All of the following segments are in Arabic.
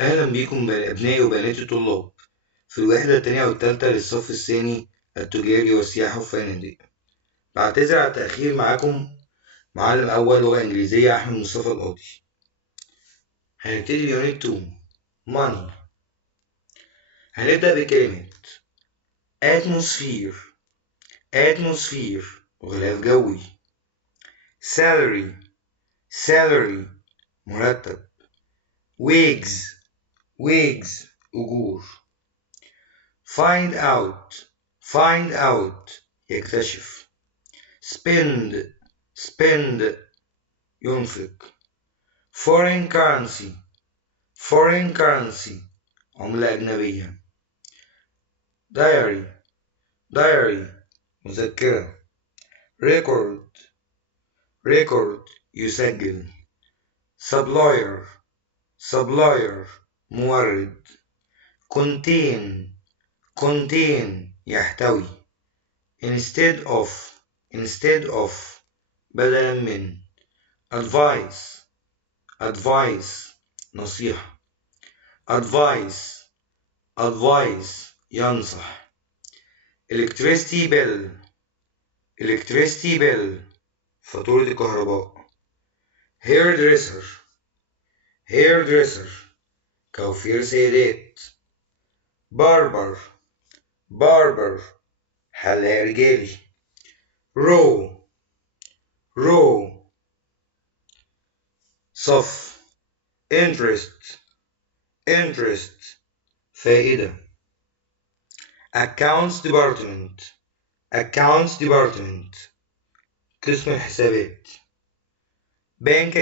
أهلا بكم أبنائي وبناتي الطلاب في الوحدة التانية والتالتة للصف الثاني التجاري والسياحة والفنادق. بعتذر على التأخير معاكم معلم أول لغة إنجليزية أحمد مصطفى القاضي. هنبتدي بيونت 2 money. هنبدأ بكلمة atmosphere atmosphere غلاف جوي. salary مرتب. wages أجور. find out يكتشف. spend ينفق. foreign currency عملة أجنبية. diary مذكرة. record يسجل. supplier مورد. contain يحتوي. instead of بدلا من. advice نصيحة. advice ينصح. electricity bill فاتورة الكهرباء. hairdresser كوافير سيدات. barber حلاق رجالي. row صف. interest فائدة. accounts department قسم الحسابات. bank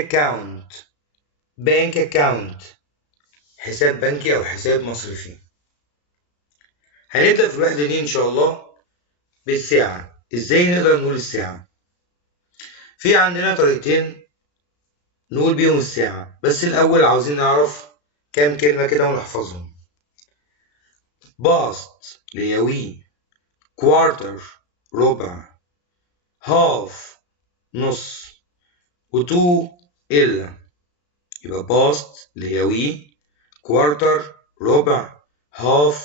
account حساب بنكي أو حساب مصرفي. هنبدأ في الوحدة دي إن شاء الله بالساعة. إزاي نقدر نقول الساعة؟ في عندنا طريقتين نقول بيهم الساعة، بس الأول عاوزين نعرف كام كلمة كده ونحفظهم. past ليوي. quarter ربع. half نص. و2 إلا. يبقى past ليوي، quarter ربع، half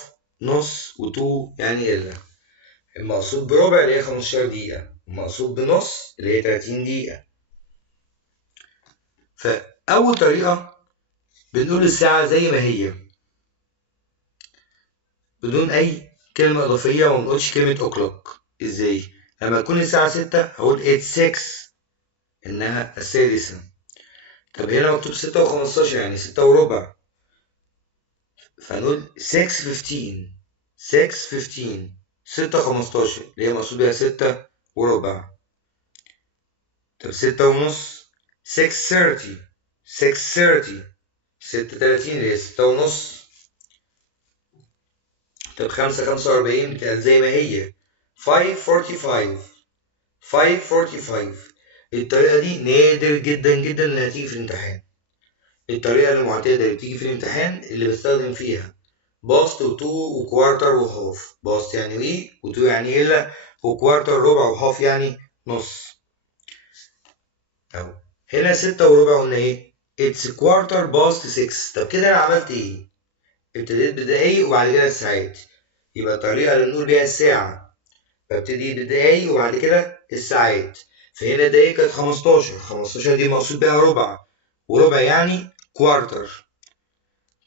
نص، و2 يعني إلا. المقصود بربع اللي هي 15 دقيقة، المقصود بنص اللي هي 30 دقيقة. فأول طريقة بنقول الساعة زي ما هي بدون أي كلمة إضافية، وما نقولش كلمة o'clock. إزاي؟ لما تكون الساعة 6 هقول it's 6 إنها السادسة. طب هنا مكتوب 6 و15 يعني 6 وربع، فنقول 6:15 6:15 اللي هي مقصود بيها 6 وربع. طب 6 ونص 6:30 6:30 اللي هي 6 ونص. طب 5:45 بتاعت زي ما هي 5:45 الطريقة دي نادر جدا جدا انها تيجي في الامتحان. الطريقة المعتادة اللي بتيجي في الامتحان اللي بستخدم فيها باست وتو وكوارتر وهاف. باست يعني وي، وتو يعني إلا، وكوارتر ربع، وهاف يعني نص. أهو هنا 6 وربع قلنا إيه؟ It's quarter past 6. طب كده أنا عملت إيه؟ ابتديت بدقايق وبعد كده الساعات. يبقى الطريقة اللي نقول بيها الساعة ببتدي بدقايق وبعد كده الساعات. فهنا دقايق كانت 15 دي مقصود بيها ربع، وربع يعني كوارتر.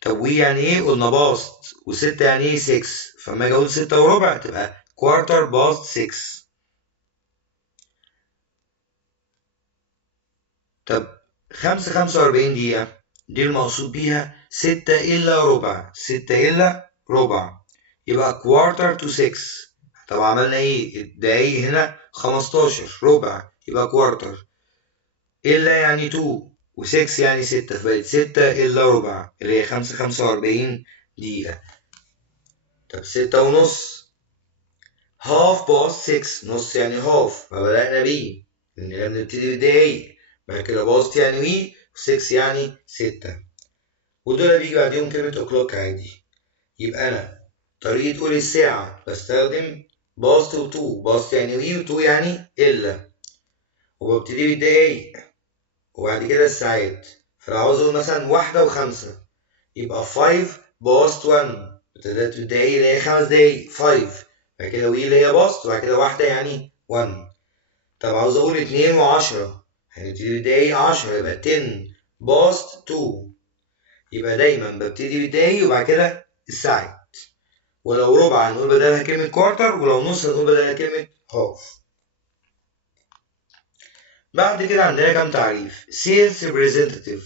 طب وي يعني ايه؟ قلنا باست. و6 يعني ايه؟ 6. فلما اجي اقول 6 وربع تبقى كوارتر باست 6. طب 45 دقيقة دي المقصود بيها 6 إلا ربع. 6 إلا ربع يبقى كوارتر تو 6. طب عملنا ايه؟ الدقايق هنا 15 ربع يبقى كوارتر. إلا يعني 2 و6 يعني 6، فبقت 6 إلا ربع اللي هي 45 دقيقة. طب 6 ونص half past 6. نص يعني هاف، فبدأنا بيه إننا بنبتدي بدقايق، بعد كده باست يعني وي، و6 يعني 6، ودول بيجي بعديهم كلمة o'clock عادي. يبقى أنا طريقة قول الساعة بستخدم باست و2. باست يعني وي، و2 يعني إلا، وببتدي بالدقايق وبعد كده الساعات. فلو عاوز أقول مثلا 1:05 يبقى 5 past 1 3 دقايق اللي هي 5 دقايق 5 بعد كده وي اللي هي باست وبعد كده واحدة يعني 1. طب عاوز أقول 2 و10 هنبتدي بالدقايق 10 يبقى 10 past 2. يبقى دايما ببتدي بالدقايق وبعد كده الساعات. ولو ربع هنقول بدلها كلمة كوارتر ولو نص هنقول بدلها كلمة هاف. بعد كده عندنا كام تعريف. sales representative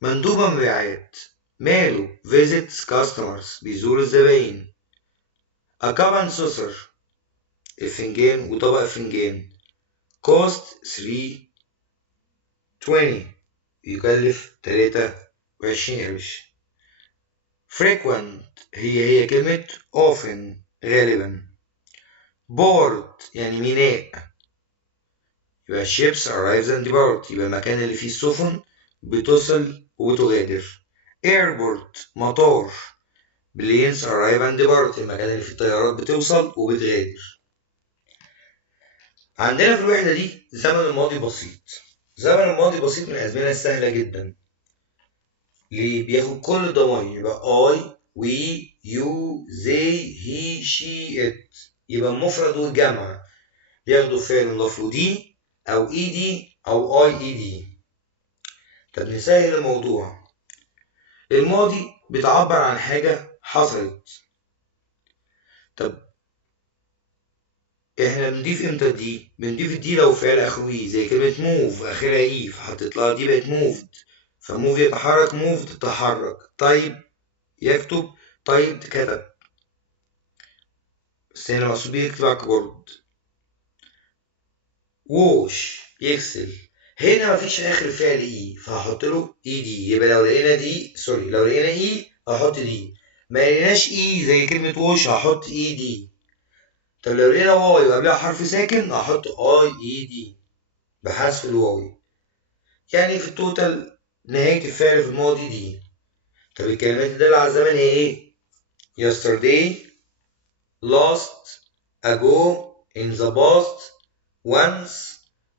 مندوب مبيعات. ماله visits customers بيزور الزباين. a cup and saucer الفنجان وطبق الفنجان. cost 3.20 يكلف 23 قرش. frequent هي كلمة often غالبا. port يعني ميناء يبقى ships arrives and depart يبقى المكان اللي فيه السفن بتصل وتغادر. airport مطار. planes arrive and depart المكان اللي فيه الطيارات بتوصل وبتغادر. عندنا في الوحدة دي زمن الماضي بسيط. زمن الماضي بسيط من الأزمنة السهلة جدا. ليه؟ بياخد كل الضمائر يبقى I, we, you, they, he, she, it يبقى المفرد والجمع بياخدوا فعل مضاف له دي أو ed أو ied. طب نسهل الموضوع. الماضي بتعبر عن حاجة حصلت. طب احنا بنضيف امتى دي؟ بنضيف دي لو فعل اخره اي زي كلمة موف اخرها اي فحطيت لها دي بقت موفد. فموف يتحرك موف تتحرك. طيب يكتب طيب كتب بس هنا مقصود بيه يكتب على الكيبورد. ووش يغسل. هنا مفيش اخر فعل اي فهحط له اي دي يبقى لو لقينا دي لو لقينا اي هحط دي. ما لقيناش اي زي كلمة ووش هحط اي دي. طب لو لقينا واي وقبلها حرف ساكن هحط اي اي دي بحذف الواوي. يعني في التوتال نهاية الفعل في الماضي دي. طب الكلمات اللي دالة على الزمن هي ايه؟ yesterday, last, ago, in the past, once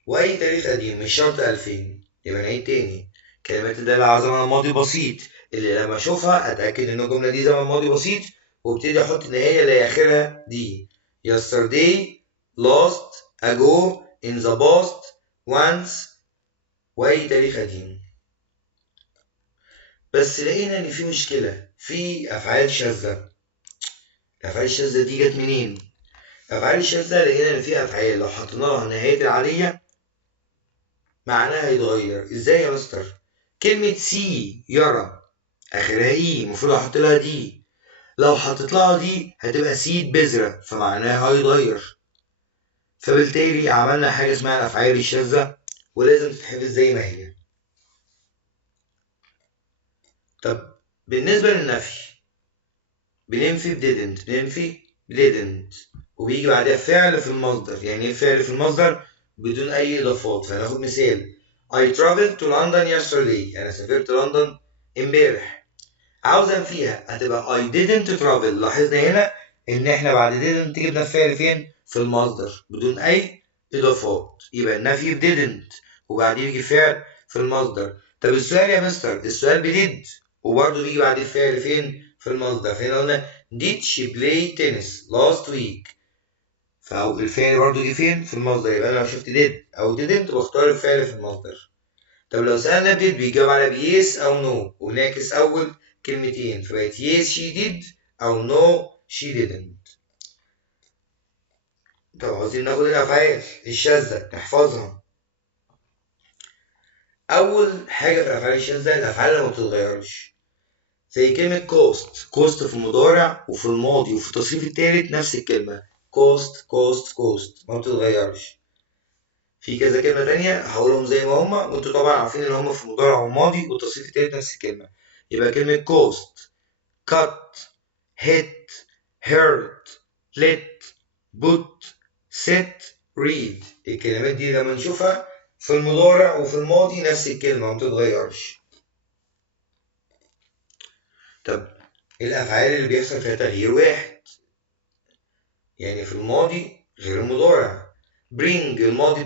وأي تاريخ قديم مش شرط 2000. يبقى نعيد تاني. الكلمات اللي دالة على زمن الماضي بسيط اللي لما أشوفها أتأكد إن الجملة دي زمن ماضي بسيط وابتدي أحط النهاية اللي آخرها دي. yesterday, last, ago, in the past, once وأي تاريخ قديم. بس لقينا إن في مشكلة في أفعال شاذة. الأفعال الشاذة دي جت منين؟ الأفعال الشاذة لقينا إن في أفعال لو حطينا لها النهاية العادية معناها هيتغير. إزاي يا مستر؟ كلمة سي يرى آخرها إي المفروض أحط لها دي. لو حطيت لها دي هتبقى سيد بذرة فمعناها هيتغير. فبالتالي عملنا حاجة اسمها الأفعال الشاذة ولازم تتحفظ زي ما هي. طب بالنسبة للنفي بننفي didn't بننفي didn't وبيجي بعدها فعل في المصدر. يعني ايه فعل في المصدر؟ بدون أي إضافات. فهناخد مثال I traveled to London yesterday أنا سافرت لندن امبارح. عاوز أنفيها هتبقى I didn't travel. لاحظنا هنا إن إحنا بعد didn't جبنا الفعل فين؟ في المصدر بدون أي إضافات. يبقى النفي didn't وبعدين يجي فعل في المصدر. طب السؤال يا مستر السؤال بديد وبرضه بيجي بعد الفعل فين؟ في المصدر. فهنا قلنا did she play tennis last week فالفعل برضه جه فين؟ في المصدر. يبقى أنا لو شفت did أو didn't بختار الفعل في المصدر. طب لو سألنا did بيجاوب على yes أو no ونعكس أول كلمتين فبقت yes she did أو no she didn't. طب عاوزين ناخد الأفعال الشاذة نحفظها. أول حاجة في الأفعال الشاذة الأفعال اللي ما بتتغيرش زي كلمة cost في المضارع وفي الماضي وفي التصريف التالت نفس الكلمة cost ما بتتغيرش. في كذا كلمة تانية هقولهم زي ما هما وانتوا طبعا عارفين ان هما في المضارع والماضي والتصريف التالت نفس الكلمة. يبقى كلمة cost cut hit hurt let put set read الكلمات دي لما نشوفها في المضارع وفي الماضي نفس الكلمة ما بتتغيرش. طب الأفعال اللي بيحصل فيها تغيير واحد يعني في الماضي غير المضارع. bring الماضي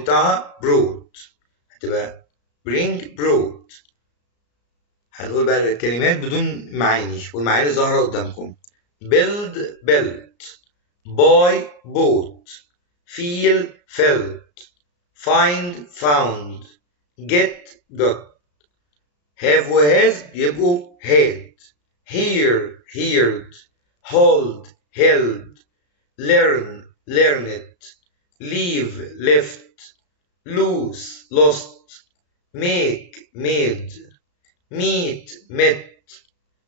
بتاعها brought هتبقى bring brought. هنقول بقى الكلمات بدون معاني والمعاني ظاهرة قدامكم. build built, buy bought, feel felt, find found, get got. have وhas يبقوا had, hear heard, hold held, learn learned, leave left, lose lost, make made, meet met,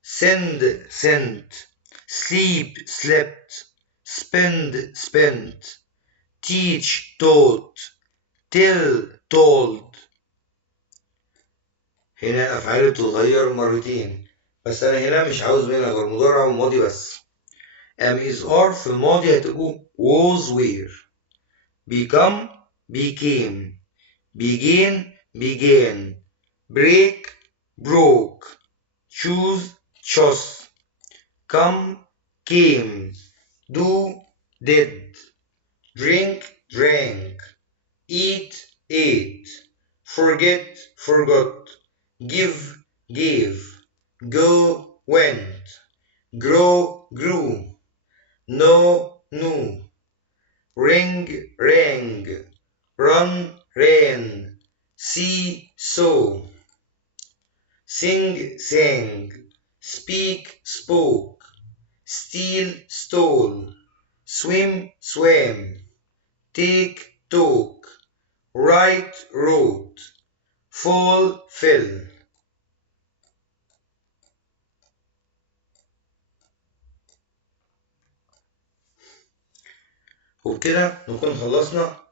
send sent, sleep slept, spend spent, teach taught, tell told. هنا الأفعال بتتغير مرتين بس أنا هنا مش عاوز منها غير مضارع وماضي بس. am is are في الماضي هتبقوا was were, become became, begin began, break broke, choose chose, come came, do did, drink drank, eat ate, forget forgot, give gave, go went, grow grew, know knew, ring rang, run ran, see saw, sing sang, speak spoke, steal stole, swim swam, take took, write wrote, fall fell. وبكده نكون خلصنا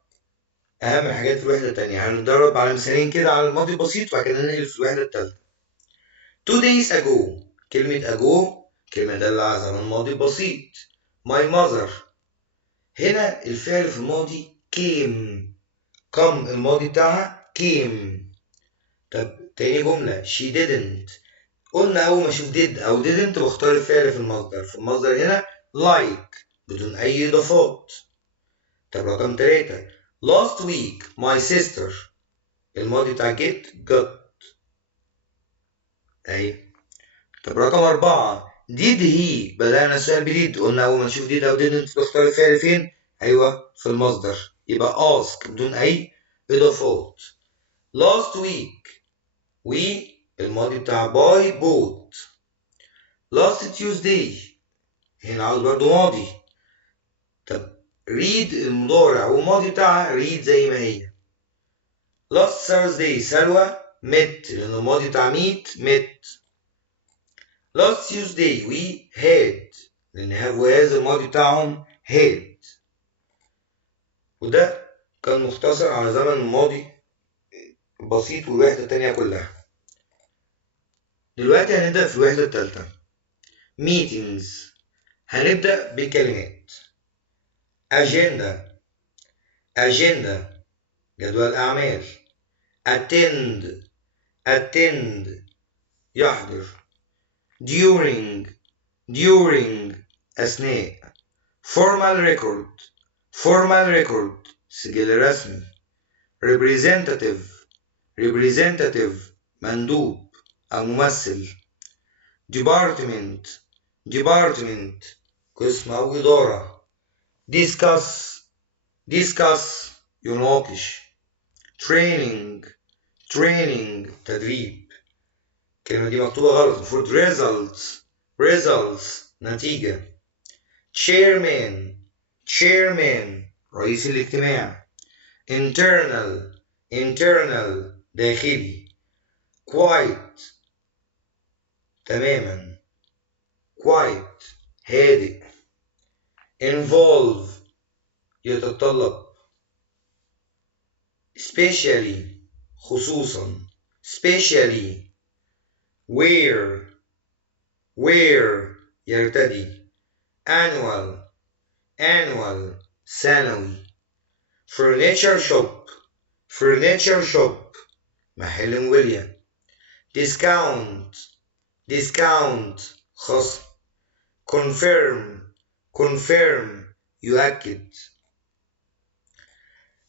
أهم حاجات في الوحدة التانية. هنتدرب على مثالين كده على الماضي البسيط وبعد كده ننقل في الوحدة التالتة. 2 days ago، كلمة ago كلمة دالة على زمن ماضي بسيط. my mother، هنا الفعل في الماضي came، come الماضي بتاعها came. طب تاني جملة she didn't، قلنا أول ما أشوف did أو didn't بختار الفعل في المصدر. في المصدر هنا like بدون أي إضافات. طب رقم 3 last week my sister، الماضي بتاع get got أهي. طب رقم 4 did he، بدأنا السؤال بديد، قلنا أول ما نشوف did أو didn't بختار الفعل فين؟ أيوه في المصدر، يبقى ask بدون أي إضافات. last week we الماضي بتاع buy bought. last Tuesday هنا عاوز برضه ماضي. طب read المضارع والماضي بتاعها read زي ما هي. last Thursday سلوى met لأن الماضي بتاع meet met. last Tuesday we had لأن have وhas الماضي بتاعهم had. وده كان مختصر على زمن الماضي بسيط والوحدة التانية كلها. دلوقتي هنبدأ في الوحدة التالتة meetings. هنبدأ بالكلمات agenda agenda جدول أعمال. attend attend يحضر. during أثناء. formal record سجل رسمي. representative مندوب أو ممثل. department قسم أو إدارة. discuss يناقش. training تدريب. الكلمة دي مكتوبة غلط، المفروض results نتيجة. chairman رئيس الاجتماع. internal داخلي. quiet تماما هادئ. involve يتطلب. especially خصوصا. specially where يرتدي. annual سنوي. furniture shop محل موبيليا. discount خصم. confirm يؤكد.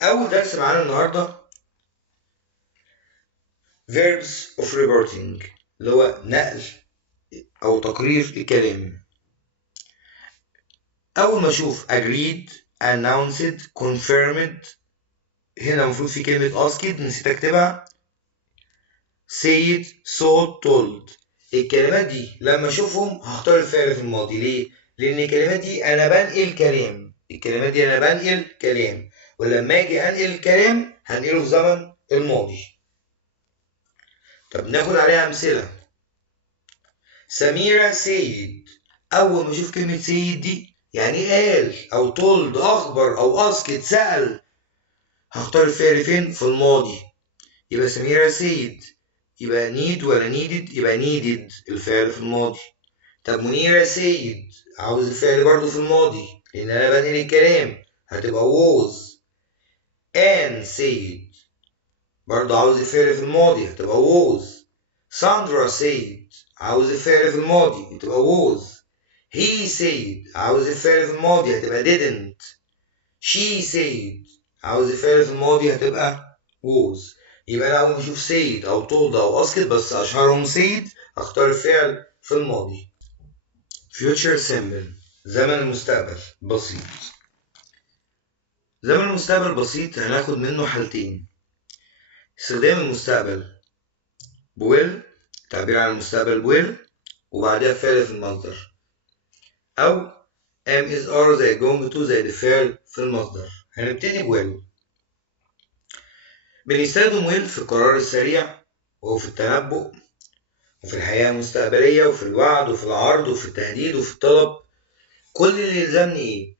أول درس معانا النهاردة verbs of reporting اللي هو نقل أو تقرير الكلام. أول ما أشوف agreed announced confirmed هنا المفروض في كلمة asked نسيت أكتبها said thought told. الكلمات دي لما أشوفهم هختار الفعل في الماضي. ليه؟ لأن الكلمات دي أنا بنقل كلام. الكلمات دي أنا بنقل كلام ولما أجي أنقل الكلام هنقله في زمن الماضي. طب ناخد عليها أمثلة. سميرة said. أول ما أشوف كلمة said دي يعني قال أو told أخبر أو asked سأل هختار الفعل فين؟ في الماضي. يبقى سميرة said يبقى need ولا needed؟ يبقى needed الفعل في الماضي. طب منيرة said عاوز الفعل برضو في الماضي لأن أنا بنقل الكلام هتبقى was. Anne said برضو عاوز الفعل في الماضي هتبقى was. Sandra said عاوز الفعل في الماضي هتبقى was. He said عاوز الفعل في الماضي هتبقى didn't. She said عاوز الفعل في الماضي هتبقى was. يبقى أنا أول ما أشوف said أو told أو asked بس أشهرهم said أختار الفعل في الماضي. future simple زمن المستقبل بسيط. زمن المستقبل بسيط هناخد منه حالتين. استخدام المستقبل will تعبير عن المستقبل will وبعدها فعل في المصدر أو am is are زي going to زي الفعل في المصدر. هنبتدي will. بنستخدم will في القرار السريع وفي التنبؤ وفي الحياة المستقبلية وفي الوعد وفي العرض وفي التهديد وفي الطلب. كل اللي يلزمني إيه؟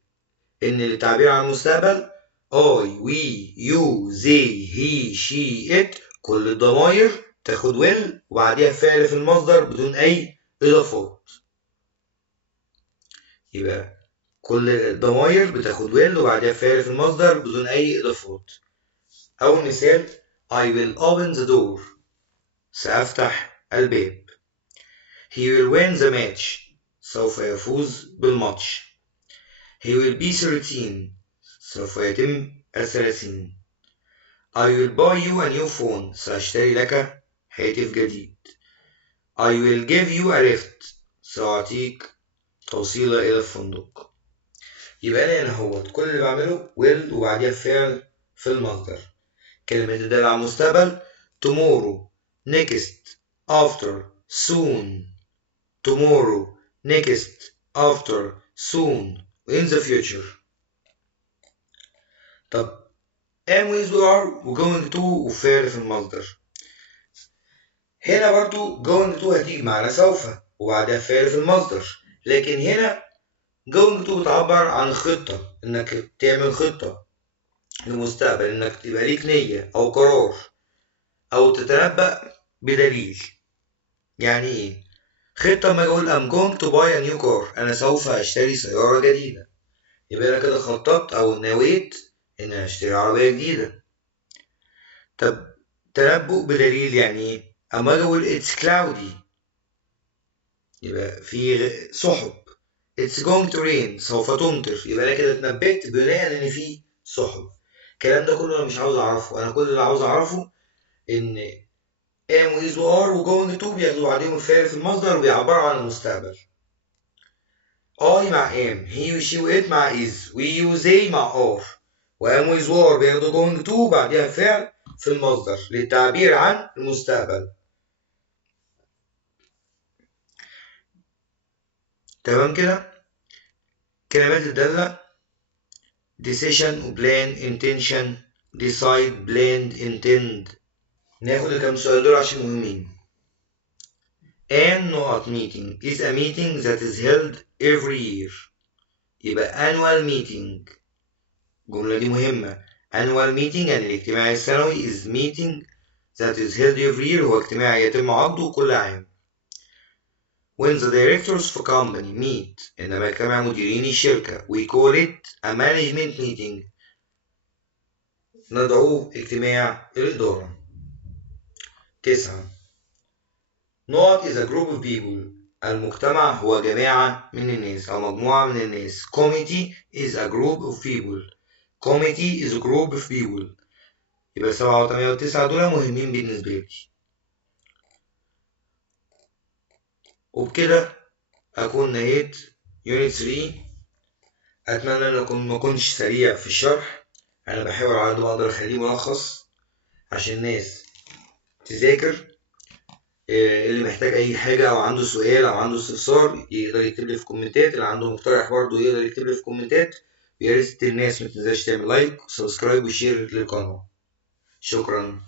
إن التعبير عن المستقبل I, we, you, they, he, she, it كل الضمائر تاخد will وبعديها فعل في المصدر بدون أي إضافات. يبقى كل الضمائر بتاخد will وبعديها فعل في المصدر بدون أي إضافات. أول مثال I will open the door سأفتح الباب. He will win the match سوف يفوز بالماتش. He will be 13 سوف يتم 30. I will buy you a new phone سأشتري لك هاتف جديد. I will give you a lift سأعطيك توصيلة إلى الفندق. يبقى أنا هنا كل اللي بعمله will وبعديها فعل في المصدر. كلمة تدل على المستقبل tomorrow next after soon. tomorrow next after soon in the future. طب am with are و going to وفعل في المصدر. هنا برضو going to هتيجي معنا سوف وبعدها فعل في المصدر. لكن هنا going to بتعبر عن الخطة انك تعمل خطة للمستقبل انك تبقى ليك نية او قرار او تتنبأ بدليل. يعني ايه خطة؟ ما اقول I'm going to buy a new car انا سوف اشتري سيارة جديدة يبقى انا كده خططت او نويت ان انا اشتري عربية جديدة. طب تنبؤ بدليل يعني ايه؟ اما اقول it's cloudy يبقى في سحب. it's going to rain سوف تمطر يبقى انا كده اتنبأت بناء ان في سحب. الكلام ده كله انا مش عاوز اعرفه. انا كل اللي عاوز اعرفه ان am with are و going to بياخدوا عليهم الفعل في المصدر وبيعبروا عن المستقبل. I مع am he و she و it مع is we و they مع are و am with are بياخدوا going to بعدها فعل في المصدر للتعبير عن المستقبل. تمام كده؟ كلمات الدالة decision plan intention decide planned intend. ناخد الكام سؤال دول عشان مهمين. An not meeting is a meeting that is held every year. يبقى annual meeting الجملة دي مهمة. annual meeting يعني الاجتماع السنوي is meeting that is held every year هو اجتماع يتم عقده كل عام. When the directors of a company meet عندما يجتمع مديرين الشركة we call it a management meeting ندعوه اجتماع الإدارة. 9 Not is a group of people المجتمع هو جماعة من الناس أو مجموعة من الناس. Committee is a group of people. Committee is a group of people. يبقى 7 و8 و9 دول مهمين بالنسبة لي. وبكده أكون نهيت يونت 3. أتمنى أن أكون ما كنتش سريع في الشرح، أنا بحاول على قد ما أقدر أخليه ملخص عشان الناس تذاكر. اللي محتاج أي حاجة أو عنده سؤال أو عنده استفسار يقدر يكتب لي في كومنتات، اللي عنده مقترح برضه يقدر يكتب لي في كومنتات. ويا ريت الناس متنساش تعمل لايك وسبسكرايب وشير للقناة. شكرا.